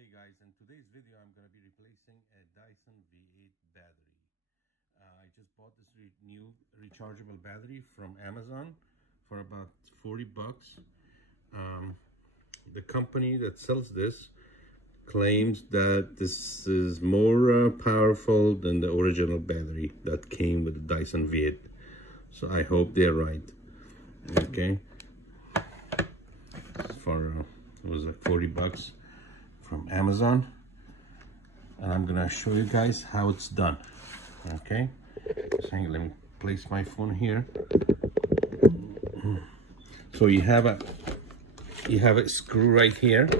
Hey guys, in today's video I'm going to be replacing a Dyson V8 battery. I just bought this new rechargeable battery from Amazon for about 40 bucks. The company that sells this claims that this is more powerful than the original battery that came with the Dyson V8. So I hope they're right. Okay. It was like 40 bucks from Amazon, and I'm gonna show you guys how it's done. Okay, so let me place my phone here. So you have a screw right here,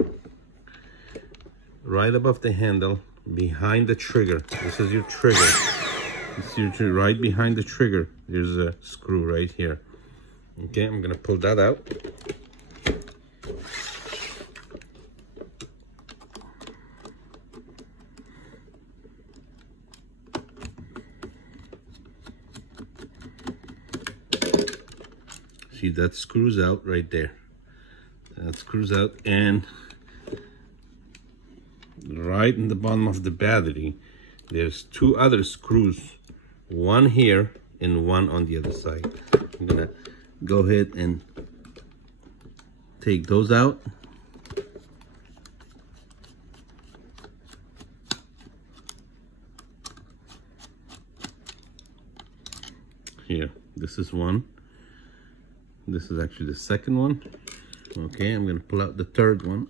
right above the handle, behind the trigger. This is your trigger. It's your right behind the trigger. There's a screw right here. Okay, I'm gonna pull that out. See, that screws out right there. That screws out, and right in the bottom of the battery, there's two other screws, one here and one on the other side. I'm gonna go ahead and take those out. Here, this is one. This is actually the second one. Okay, I'm gonna pull out the third one.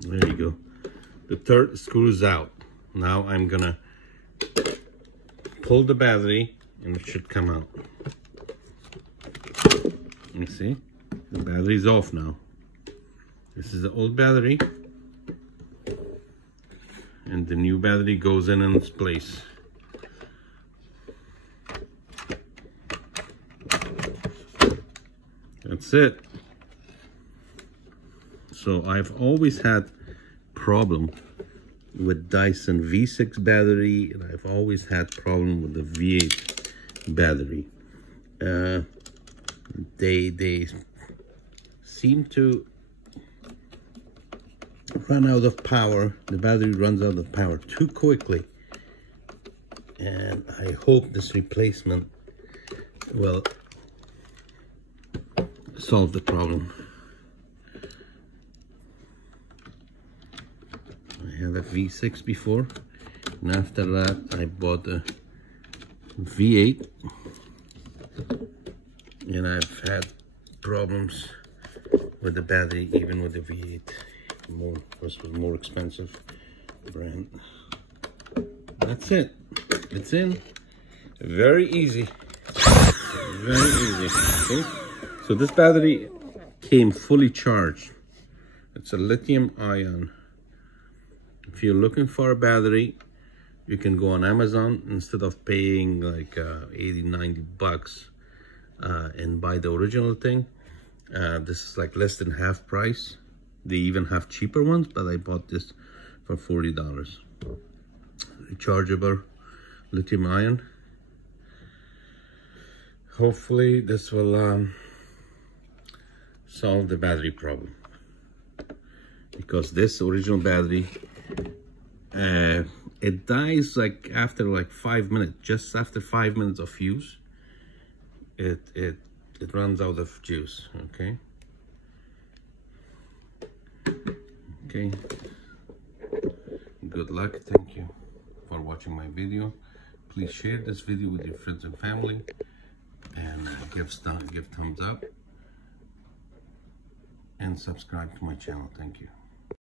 There you go. The third screws out. Now I'm gonna pull the battery and it should come out. You see, the battery's off now. This is the old battery, and the new battery goes in its place. That's it. So I've always had problem with Dyson V6 battery, and I've always had problem with the V8 battery. They seem to run out of power. The battery runs out of power too quickly, and I hope this replacement will solve the problem. I had a V6 before, and after that I bought a V8, and I've had problems with the battery even with the V8. This was more expensive brand. That's it. It's in. Very easy. Very easy. Okay? So this battery came fully charged. It's a lithium ion. If you're looking for a battery, you can go on Amazon instead of paying like 80-90 bucks and buy the original thing. This is like less than half price. They even have cheaper ones, but I bought this for $40. Rechargeable lithium ion. Hopefully this will solve the battery problem, because this original battery it dies like after like 5 minutes. Just after 5 minutes of use, it runs out of juice. Okay. Good luck. Thank you for watching my video. Please share this video with your friends and family, and give thumbs up, and subscribe to my channel. Thank you.